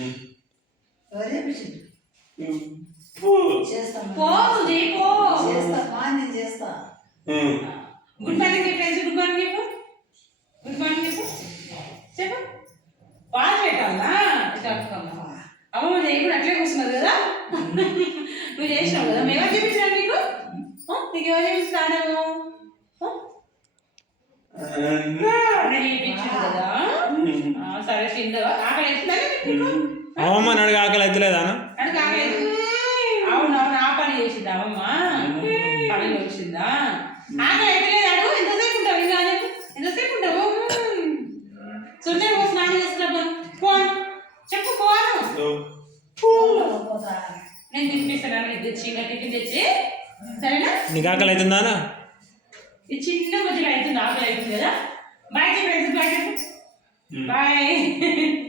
ఎవరు చెప్పించింది? చేస్తా పో పో చేస్తా నేను చేస్తా. Good morning friends. Good morning చెప్పు. గుడ్ మార్నింగ్ చెప్పు. చెప్పు. పాలు పెట్టాలా? అమ్మమ్మ చేయకుండా అట్లే కూర్చున్నారు కదా. నువ్వు చేసినావు కదా. మేము చూపించినా నీకు. నీకు ఎవరు చూపిస్తాను? చూపించాను కదా. సరే తిందా. ఆకలి అవుతుందా? అమ్మమ్మ నడుగు ఆకలి అవుతలేదా? అడుగు ఆకలి అవుతుంది. అవునవును ఆ పని చేసిందా అమ్మమ్మ? పని వచ్చిందా? ఆకలి అవుతలేదు. అడుగు. ఎంతసేపు ఉంటావు? ఇంకా ఎంతసేపు ఉంటావు? సుందర పో స్నానం చేస్తున్నా. ఫోన్ చెప్పు. ఫోన్ నేను తినిపిస్తాను. నీకు తెచ్చి ఇంకా టిఫిన్ తెచ్చి. సరేనా? నీకు ఆకలి అవుతుందా? ఇది చిన్న కొద్దిగా అవుతుంది. ఆకలి అవుతుంది కదా. బాయ్ చెప్పి బాయ్ చెప్పు. బాయ్.